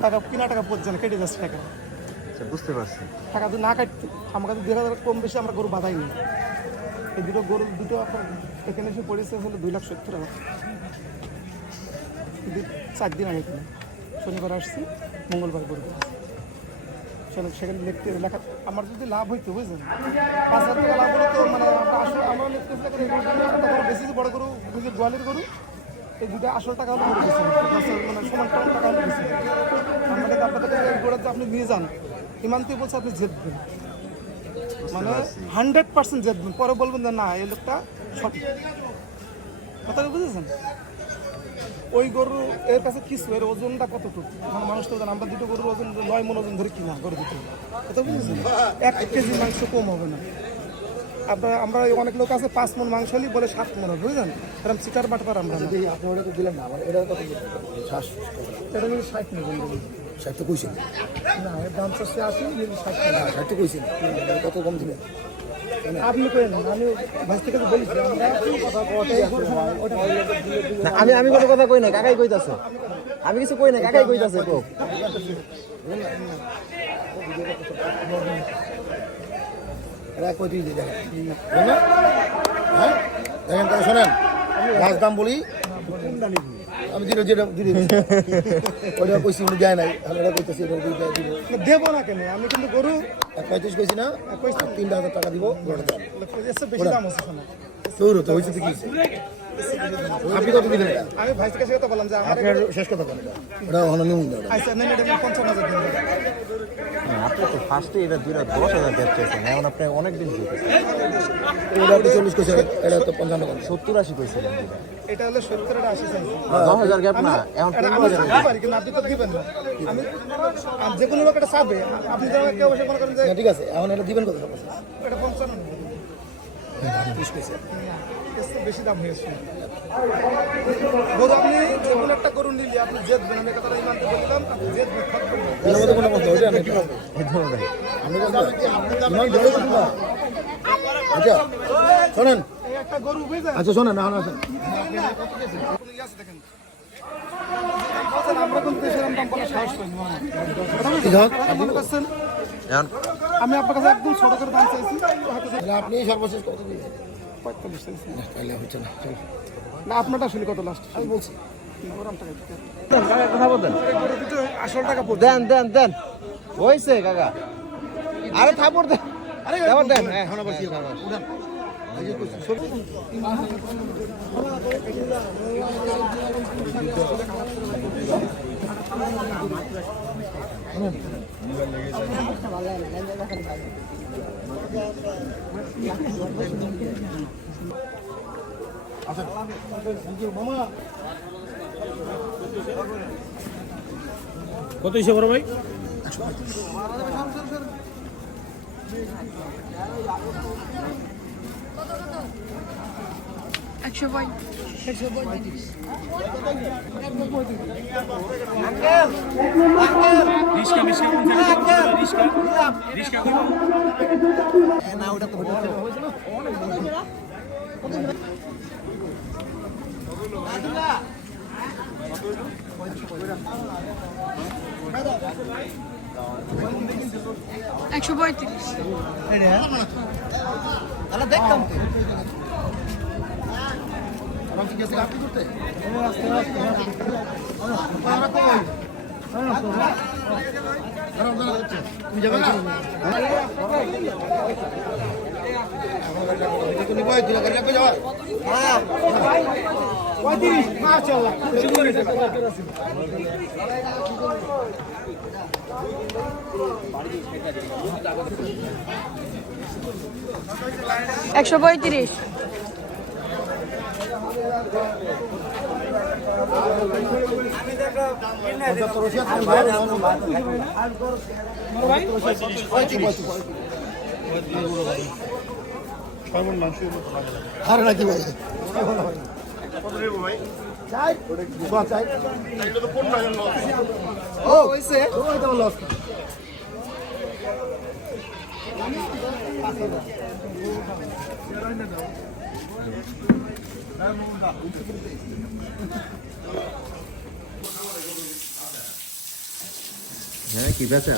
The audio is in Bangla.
টাকা কিনা টাকা পড়ছে না কেটে যাচ্ছে টাকা। আচ্ছা বুঝতে পারছি। টাকা যদি না কাটতে আমার কাছে দেড় হাজার কম বেশি আমরা গরু বাধাই নি। এই দুটো গরু দুটো আপনার এখানে এসে পড়েছে হলো দুই লাখ সত্তর টাকা দু- চার দিন আগে কিনে। শনিবার আসছি মঙ্গলবার গরু। সেখানে- লিখতে লেখা আমার যদি লাভ হইতো বুঝলেন? পাঁচ হাজার টাকা লাভ হলে তো মানে আমরা আসলে আমরা লিখতেছি বেশি বড় গরু গোয়ালের গরু এই দুটো আসল টাকা হলো গরু মানে সমান টাকা হলো বেশি আমাদের আপনাদের কাছে এই গরুটা আপনি নিয়ে যান ইমানতে বলছে আপনি জিতবেন মানে হান্ড্রেড পার্সেন্ট জিতবেন পরে বলবেন যে না, এই লোকটা সঠিক। কথা বুঝেছেন? ওই গরু, এর কাছে কিছু, এর ওজনটা কতটুকু? মানে মানুষ তো আমরা দুটো গরুর ওজন নয় মন ওজন ধরে কিনা গরু দুটো কথা বুঝেছেন? এক কেজি মাংস কম হবে না। আপনার আমরা অনেক লোক আছে পাঁচ মন মাংস হলেই বলে সাত মন হবে বুঝলেন? এরকম চিটার বাটবার আমরা না। আপনি ওটা তো দিলেন না আমার এটা কত এটা কিন্তু ষাট নেবেন ষাট তো কইছেন। না এর দাম আশি কিন্তু ষাট। না ষাট তো কইছেন। কত কম দিলেন? আপনি করেন আমি আমি আমি কোনো কথা কই না কাকাই কইতাছে। আমি কিছু কই না কাকাই কইতাছে কো এরা কই দিয়ে দেখেন? হ্যাঁ? দেখেন তাহলে শোনেন গাছ দাম বলি আমি দিল যেটা দিদি ওটা কইছি উনি যায় নাই। আমি এটা কইতেছি দুই দিব। দেবো না কেন? আমি কিন্তু গরু পঁয়ত্রিশ কইছি না তিনটা তিন হাজার টাকা দিব ওটা দাম বেশি দাম হচ্ছে তোর তো হয়েছে কি? আপনি কত দিলেন এটা আমি ভাইস থেকে কথা বললাম যে আপনার শেষ কথা বলেন। এটা। ওটা হলো নিমুন ওটা এটা পঞ্চান্ন হাজার দিন। আপনি তো ফার্স্টে এটা দুইটা দশ হাজার দেড় চাইছেন এখন আপনি অনেক দিন আপনি চল্লিশ কইছেন এটা তো পঞ্চান্ন সত্তর আশি কইছিলেন। এটা হলো সত্তর আশি চাইছি। দশ হাজার গ্যাপ না এখন পনেরো হাজার কিন্তু আপনি তো দিবেন না। আমি যে কোনো লোক এটা চাবে আপনি যেন কেউ বসে মনে করেন যে ঠিক আছে এখন এটা দিবেন কত এটা পঞ্চান্ন নেবেন। ত্রিশ কইছে এর চেয়ে বেশি দাম হয়েছে গরু আপনি যে কোনো একটা গরু নিলে আপনি জেতবেন আমি কথাটা ইমানকে বললাম আপনি জেতবেন। আচ্ছা শোনেন এই একটা গরু আচ্ছা শোনেন না আছেন আমরা কিন্তু সেরকম দাম বলার সাহস করছেন এখন আমি আপনার কাছে একদম ছোট করে দাম চাইছি। আপনি সর্বশেষ কত দিবেন পঁয়তাল্লিশ তাহলে হচ্ছে না চল। না আপনারটা শুনি কত লাস্ট আমি বলছি। কথা বলতেন আসল টাকা দেন দেন দেন। হয়েছে কাকা। আরে থাপড় দেন। দেন হ্যাঁ? উঠান। কত হিসেবে ভাই? একশো পঁয় কোন একশো পঁয়ত্রিশ। দেখতাম পঁয়ত্রিশ মাশাআল্লাহ একশো পঁয়ত্রিশ। ও হইছে ওই তো লস হ্যাঁ কি বেচা